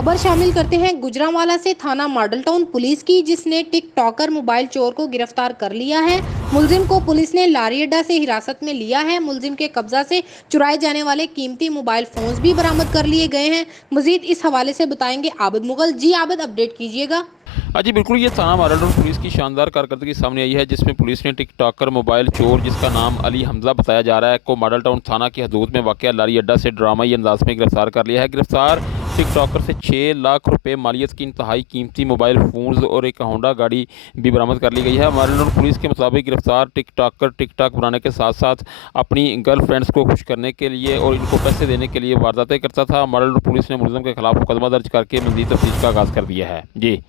खबर शामिल करते हैं गुजरांवाला से थाना मॉडल टाउन पुलिस की, जिसने टिकटॉकर मोबाइल चोर को गिरफ्तार कर लिया है। मुलजिम को पुलिस ने लारी अड्डा से हिरासत में लिया है। मुलजिम के कब्जा से चुराए जाने वाले कीमती मोबाइल फोन्स भी बरामद कर लिए गए हैं। मजीद इस हवाले से बताएंगे आबिद मुगल। जी आबिद, अपडेट कीजिएगा। हाँ जी, बिल्कुल। ये थाना मॉडल टाउन पुलिस की शानदार कारकर्दगी सामने आई है, जिसमें पुलिस ने टिकटॉकर मोबाइल चोर, जिसका नाम अली हमजा बताया जा रहा है, को मॉडल टाउन थाना की हदूद में वाक़या लारी अड्डा से ड्रामाई अंदाज में गिरफ्तार कर लिया है। गिरफ्तार टिकटॉकर से 6 लाख रुपए मालियत की इंतहाई कीमती मोबाइल फ़ोन्स और एक होंडा गाड़ी भी बरामद कर ली गई है। मॉडल टाउन पुलिस के मुताबिक गिरफ्तार टिकटॉकर टिकटॉक बनाने के साथ साथ अपनी गर्लफ्रेंड्स को खुश करने के लिए और इनको पैसे देने के लिए वारदातें करता था। मॉडल टाउन पुलिस ने मुलज़िम के खिलाफ मुकदमा दर्ज करके मज़ीद तफ्तीश का आगाज़ कर दिया है। जी।